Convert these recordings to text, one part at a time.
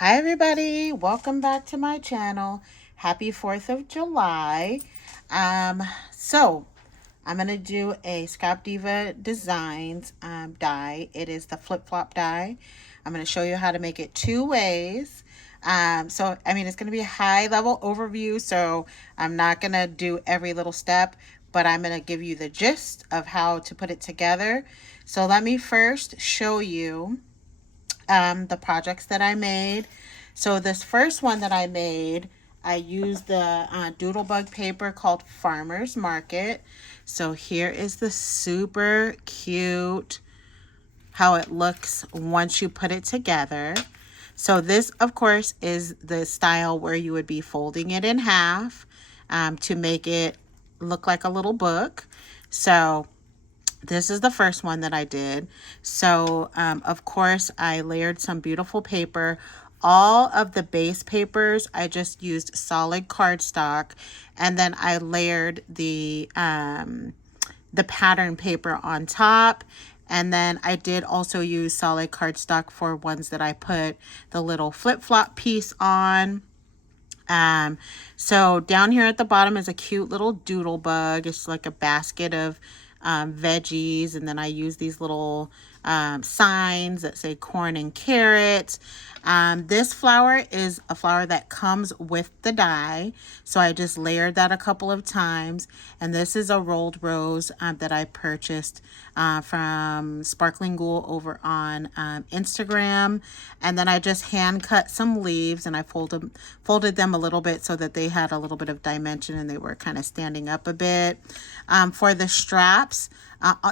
Hi everybody, welcome back to my channel. Happy 4th of July. So I'm going to do a Scrapdiva Designs die. It is the flip-flop die. I'm going to show you how to make it two ways. It's going to be a high-level overview, so I'm not going to do every little step, but I'm going to give you the gist of how to put it together. So let me first show you the projects that I made. So this first one that I made, I used the Doodlebug paper called Farmer's Market. So here is the super cute how it looks once you put it together. So this, of course, is the style where you would be folding it in half to make it look like a little book. So this is the first one that I did. So, of course, I layered some beautiful paper. All of the base papers, I just used solid cardstock, and then I layered the pattern paper on top. And then I did also use solid cardstock for ones that I put the little flip-flop piece on. So down here at the bottom is a cute little doodle bug. It's like a basket of veggies, and then I use these little signs that say corn and carrots. This flower is a flower that comes with the die, so I just layered that a couple of times. And this is a rolled rose that I purchased from Sparkling Ghoul over on Instagram. And then I just hand cut some leaves, and I folded them a little bit so that they had a little bit of dimension and they were kind of standing up a bit. For the straps,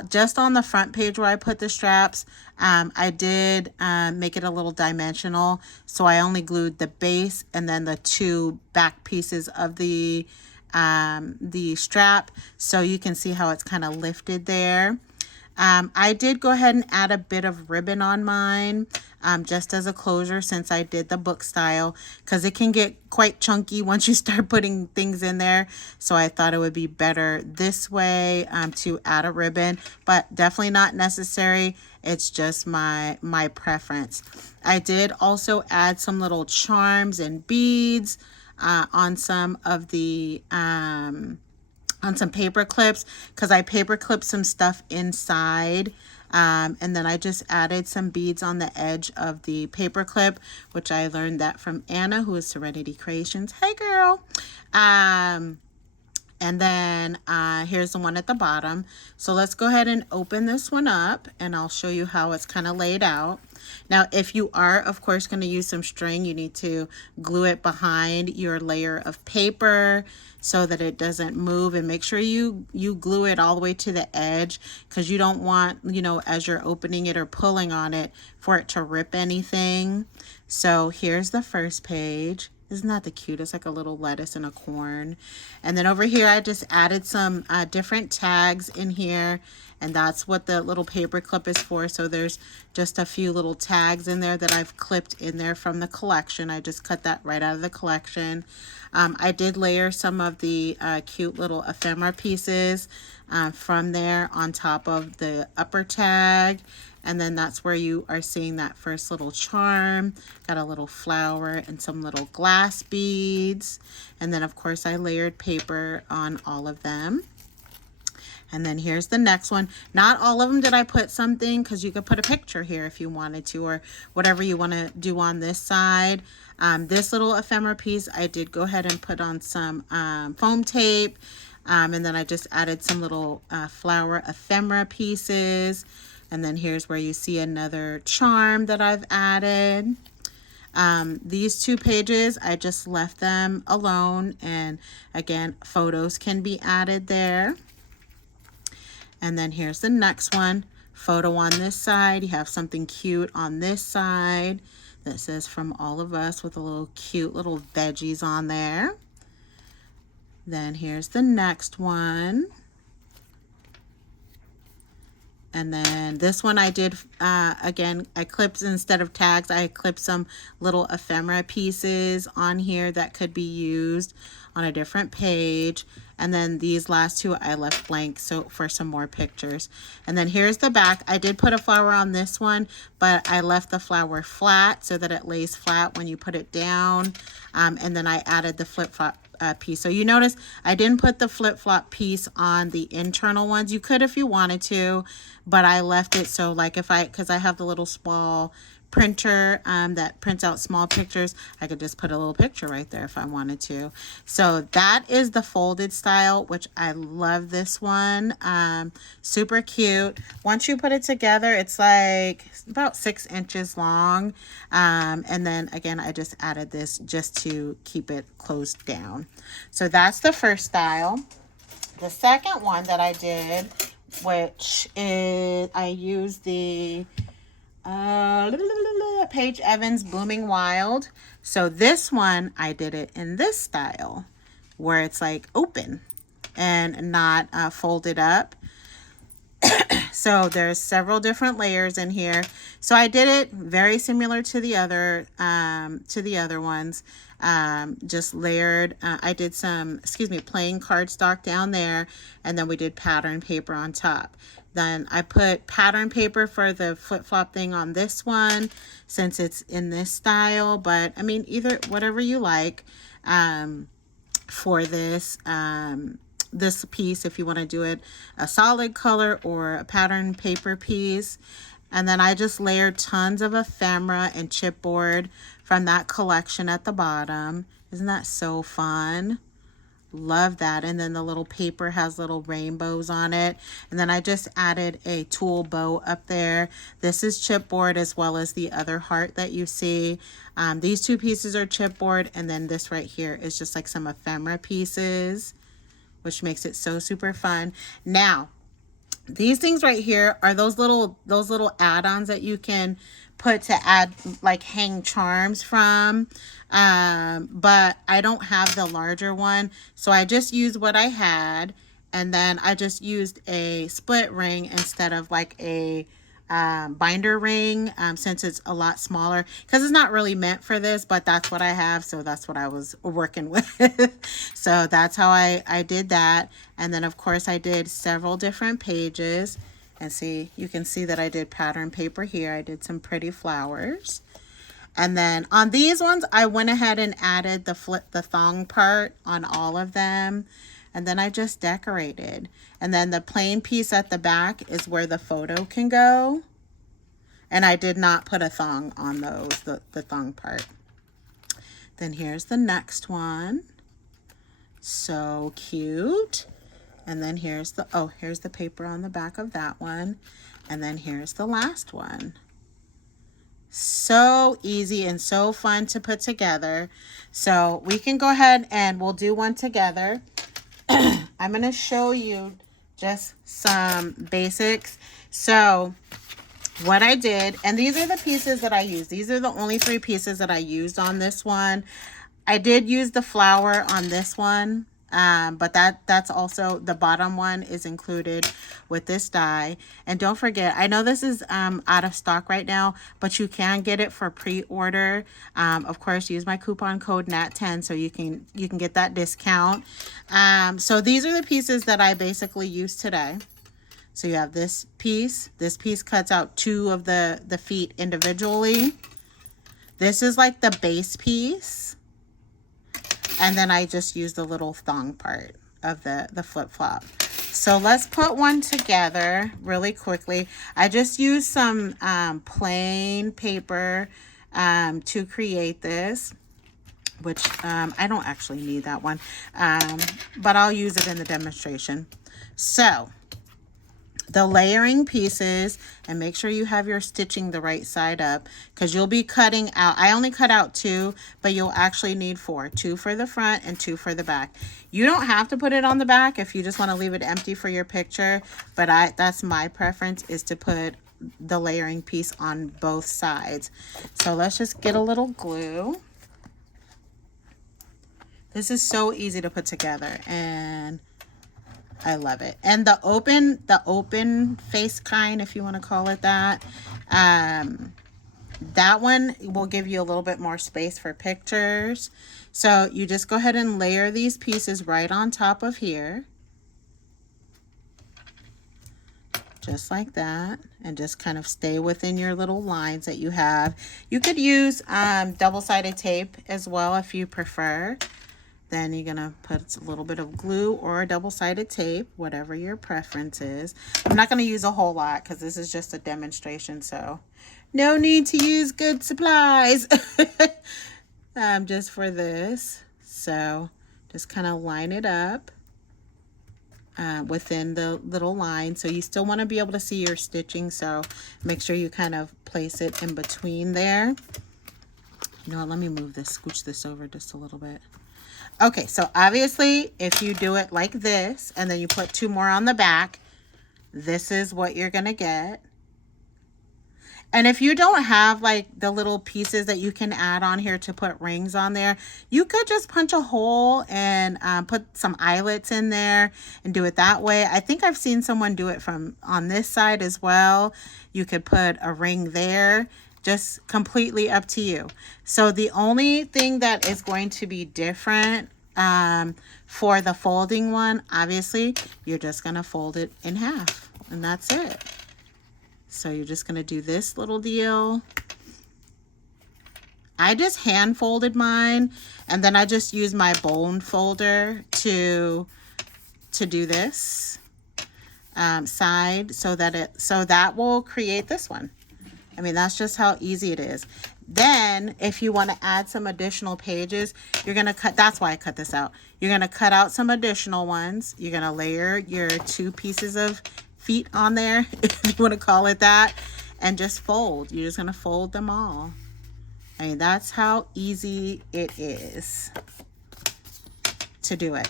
just on the front page where I put the straps, I did make it a little dimensional. So I only glued the base and then the two back pieces of the strap. So you can see how it's kind of lifted there. I did go ahead and add a bit of ribbon on mine just as a closure since I did the book style, because it can get quite chunky once you start putting things in there. So I thought it would be better this way to add a ribbon, but definitely not necessary. It's just my preference. I did also add some little charms and beads on some of the on some paper clips, because I paper clipped some stuff inside, and then I just added some beads on the edge of the paper clip, which I learned that from Anna, who is Serenity Creations. Hey girl. And then here's the one at the bottom. So let's go ahead and open this one up, and I'll show you how it's kind of laid out. Now, if you are, of course, going to use some string, you need to glue it behind your layer of paper so that it doesn't move, and make sure you glue it all the way to the edge, because you don't want, as you're opening it or pulling on it, for it to rip anything. So here's the first page. Isn't that the cutest? Like a little lettuce and a corn. And then over here, I just added some different tags in here. And that's what the little paper clip is for. So there's just a few little tags in there that I've clipped in there from the collection. I just cut that right out of the collection. I did layer some of the cute little ephemera pieces from there on top of the upper tag. And then that's where you are seeing that first little charm. Got a little flower and some little glass beads. And then, of course, I layered paper on all of them. And then here's the next one. Not all of them did I put something, because you could put a picture here if you wanted to, or whatever you want to do on this side. This little ephemera piece, I did go ahead and put on some foam tape. And then I just added some little flower ephemera pieces. And then here's where you see another charm that I've added. These two pages, I just left them alone. And again, photos can be added there. And then here's the next one. Photo on this side. You have something cute on this side that says from all of us, with a little cute little veggies on there. Then here's the next one. And then this one I did, again, I clipped, instead of tags, I clipped some little ephemera pieces on here that could be used on a different page. And then these last two I left blank so for some more pictures. And then here's the back. I did put a flower on this one, but I left the flower flat so that it lays flat when you put it down. And then I added the flip-flop piece. So you notice I didn't put the flip-flop piece on the internal ones. You could if you wanted to, but I left it so like because I have the little small printer that prints out small pictures, I could just put a little picture right there if I wanted to. So that is the folded style, which I love this one. Super cute. Once you put it together, it's like about 6 inches long. And then again, I just added this just to keep it closed down. So that's the first style. The second one that I did, which is I used the Paige Evans Blooming Wild. So this one I did it in this style where it's like open and not folded up. So there's several different layers in here. So I did it very similar to the other ones. Just layered. I did some, plain cardstock down there, and then we did pattern paper on top. Then I put pattern paper for the flip-flop thing on this one since it's in this style, but I mean, either whatever you like for this this piece, if you want to do it a solid color or a pattern paper piece. And then I just layered tons of ephemera and chipboard from that collection at the bottom. Isn't that so fun? Love that. And then the little paper has little rainbows on it. And then I just added a tulle bow up there. This is chipboard as well as the other heart that you see. These two pieces are chipboard, and then this right here is just like some ephemera pieces, which makes it so super fun. Now, these things right here are those little add-ons that you can put to add, like hang charms from. But I don't have the larger one, so I just used what I had, and then I just used a split ring instead of like a binder ring, since it's a lot smaller, because it's not really meant for this, but that's what I have, so that's what I was working with. So that's how I did that. And then of course I did several different pages, and see, you can see that I did pattern paper here. I did some pretty flowers. And then on these ones, I went ahead and added the thong part on all of them. And then I just decorated. And then the plain piece at the back is where the photo can go. And I did not put a thong on those, the thong part. Then here's the next one. So cute. And then here's the paper on the back of that one. And then here's the last one. So easy and so fun to put together. So we can go ahead and we'll do one together. I'm going to show you just some basics. So what I did, and these are the pieces that I used. These are the only 3 pieces that I used on this one. I did use the flower on this one. But that's also, the bottom one is included with this die. And don't forget, I know this is out of stock right now, but you can get it for pre-order. Of course, use my coupon code NAT10 so you can get that discount. So these are the pieces that I basically used today. So you have this piece. This piece cuts out 2 of the feet individually. This is like the base piece. And then I just used the little thong part of the flip-flop. So let's put one together really quickly. I just used some plain paper to create this, which I don't actually need that one, but I'll use it in the demonstration. So the layering pieces, and make sure you have your stitching the right side up, because you'll be cutting out, I only cut out 2, but you'll actually need 4, 2 for the front and 2 for the back. You don't have to put it on the back if you just want to leave it empty for your picture, but that's my preference, is to put the layering piece on both sides. So let's just get a little glue. This is so easy to put together, and I love it. And the open face kind, if you want to call it that, That one will give you a little bit more space for pictures. So you just go ahead and layer these pieces right on top of here. Just like that, and just kind of stay within your little lines that you have. You could use double-sided tape as well if you prefer. Then you're gonna put a little bit of glue or double-sided tape, whatever your preference is. I'm not gonna use a whole lot because this is just a demonstration, so no need to use good supplies just for this. So just kind of line it up within the little line. So you still want to be able to see your stitching, so make sure you kind of place it in between there. You know what, let me move this, scooch this over just a little bit. Okay, so obviously if you do it like this and then you put 2 more on the back, this is what you're gonna get. And if you don't have like the little pieces that you can add on here to put rings on there, you could just punch a hole and put some eyelets in there and do it that way. I think I've seen someone do it from on this side as well. You could put a ring there, just completely up to you. So the only thing that is going to be different for the folding one, obviously, you're just gonna fold it in half and that's it. So you're just going to do this little deal. I just hand folded mine, and then I just use my bone folder to do this side so that will create this one. I mean, that's just how easy it is. Then if you want to add some additional pages, you're going to cut, that's why I cut this out. You're going to cut out some additional ones. You're going to layer your 2 pieces of feet on there, if you want to call it that, and just fold. You're just going to fold them all. I mean, that's how easy it is to do it.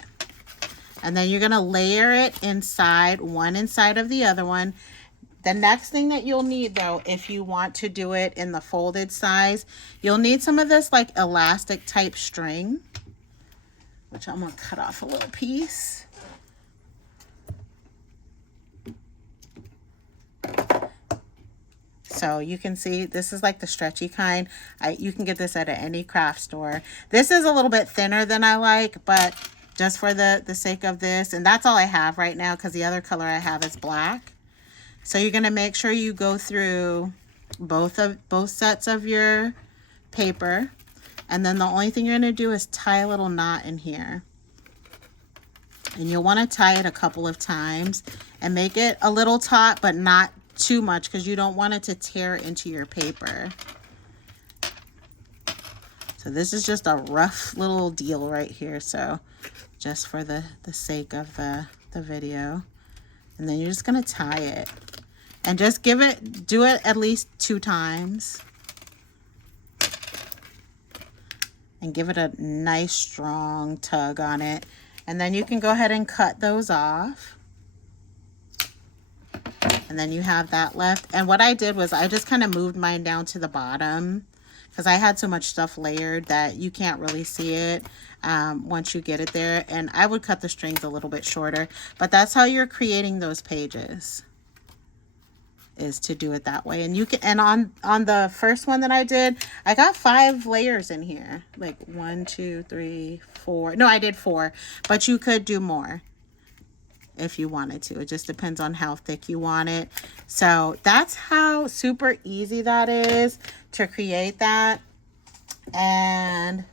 And then you're going to layer it inside, one inside of the other one. The next thing that you'll need, though, if you want to do it in the folded size, you'll need some of this like elastic type string, which I'm going to cut off a little piece. So you can see this is like the stretchy kind. You can get this at any craft store. This is a little bit thinner than I like, but just for the sake of this, and that's all I have right now because the other color I have is black. So you're going to make sure you go through both sets of your paper, and then the only thing you're going to do is tie a little knot in here. And you'll want to tie it a couple of times and make it a little taut, but not too much because you don't want it to tear into your paper. So this is just a rough little deal right here, so just for the sake of the video. And then you're just going to tie it and just do it at least 2 times and give it a nice strong tug on it. And then you can go ahead and cut those off. And then you have that left. And what I did was I just kind of moved mine down to the bottom because I had so much stuff layered that you can't really see it once you get it there. And I would cut the strings a little bit shorter, but that's how you're creating those pages, is to do it that way. And you can, and on the first one that I did, I got 5 layers in here, like 1, 2, 3, 4. No, I did 4, but you could do more if you wanted to. It just depends on how thick you want it. So that's how super easy that is to create that. And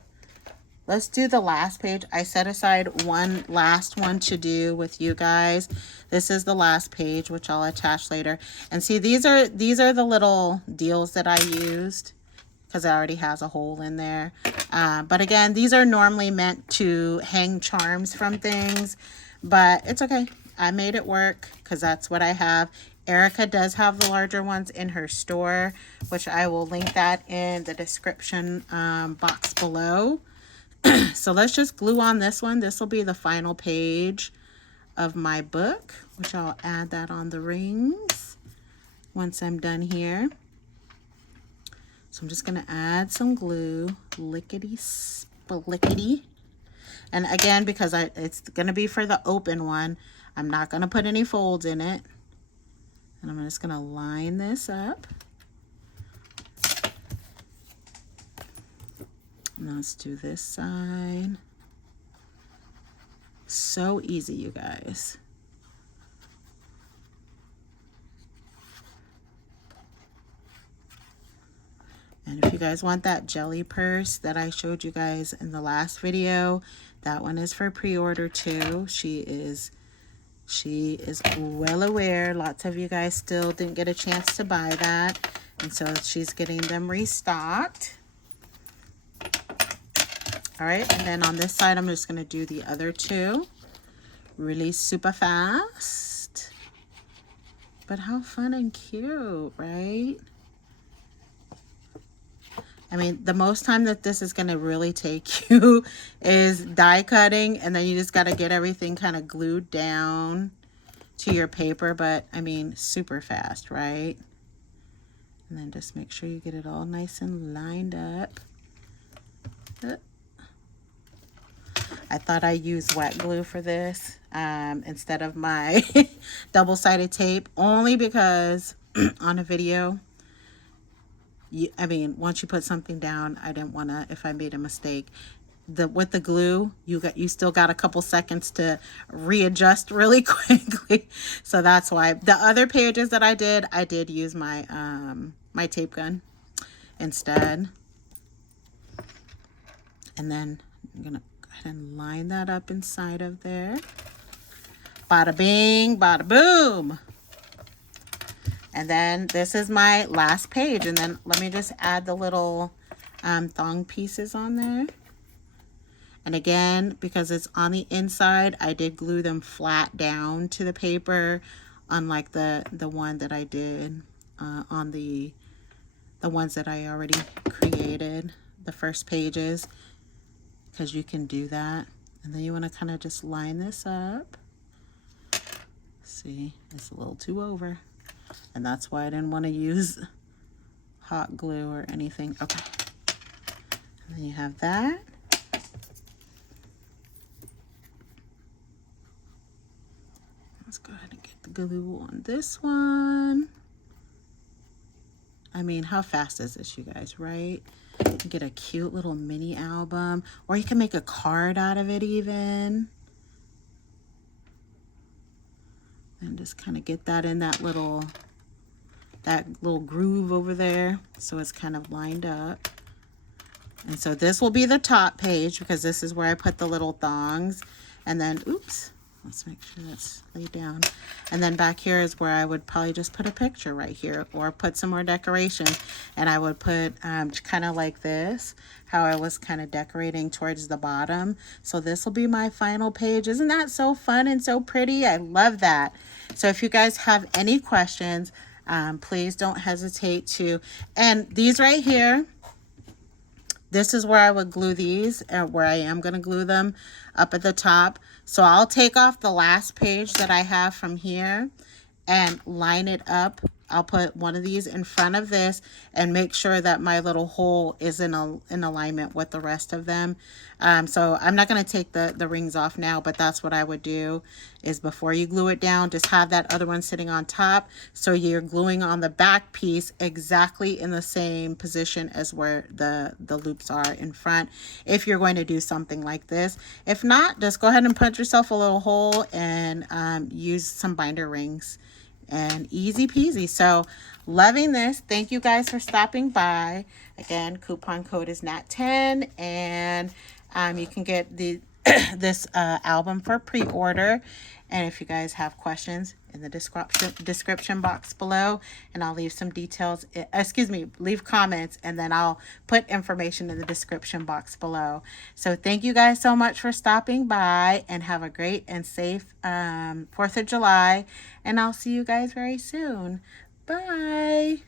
let's do the last page. I set aside one last one to do with you guys. This is the last page, which I'll attach later. And see, these are the little deals that I used because it already has a hole in there. But again, these are normally meant to hang charms from things, but it's okay. I made it work because that's what I have. Erica does have the larger ones in her store, which I will link that in the description box below. So let's just glue on this one. This will be the final page of my book, which I'll add that on the rings once I'm done here. So I'm just going to add some glue, lickety-splickety. And again, because it's going to be for the open one, I'm not going to put any folds in it. And I'm just going to line this up. let's do this side. So easy, you guys. And if you guys want that jelly purse that I showed you guys in the last video, that one is for pre-order too. She is well aware. Lots of you guys still didn't get a chance to buy that. And so she's getting them restocked. All right, and then on this side, I'm just gonna do the other two really super fast. But how fun and cute, right? I mean, the most time that this is going to really take you is die cutting, and then you just got to get everything kind of glued down to your paper, but I mean, super fast, right? And then just make sure you get it all nice and lined up. I thought I'd use wet glue for this instead of my double-sided tape, only because on a video, I mean, once you put something down, I didn't want to, if I made a mistake, with the glue, you still got a couple seconds to readjust really quickly. So that's why the other pages that I did use my my tape gun instead. And then I'm gonna go ahead and line that up inside of there. Bada bing, bada boom. And then this is my last page. And then let me just add the little thong pieces on there. And again, because it's on the inside, I did glue them flat down to the paper, unlike the one that I did on the ones that I already created, the first pages, because you can do that. And then you want to kind of just line this up. See, it's a little too over. And that's why I didn't want to use hot glue or anything. Okay. And then you have that. Let's go ahead and get the glue on this one. I mean, how fast is this, you guys, right? You can get a cute little mini album, or you can make a card out of it even. And just kind of get that in that little groove over there, so it's kind of lined up. And so this will be the top page, because this is where I put the little thongs. And then, oops, let's make sure that's laid down. And then back here is where I would probably just put a picture right here, or put some more decoration. And I would put kind of like this, how I was kind of decorating towards the bottom. So this will be my final page. Isn't that so fun and so pretty? I love that. So if you guys have any questions, please don't hesitate to. And these right here, this is where I would glue these, where I am going to glue them up at the top. So I'll take off the last page that I have from here and line it up. I'll put one of these in front of this and make sure that my little hole is in alignment with the rest of them. So I'm not going to take the rings off now, but that's what I would do, is before you glue it down, just have that other one sitting on top, so you're gluing on the back piece exactly in the same position as where the loops are in front, if you're going to do something like this. If not, just go ahead and punch yourself a little hole and use some binder rings. And easy peasy. So loving this. Thank you guys for stopping by. Again, coupon code is NAT10, and you can get the this album for pre-order. And if you guys have questions, in the description box below, and I'll leave some details, leave comments, and then I'll put information in the description box below. So thank you guys so much for stopping by, and have a great and safe 4th of July, and I'll see you guys very soon. Bye.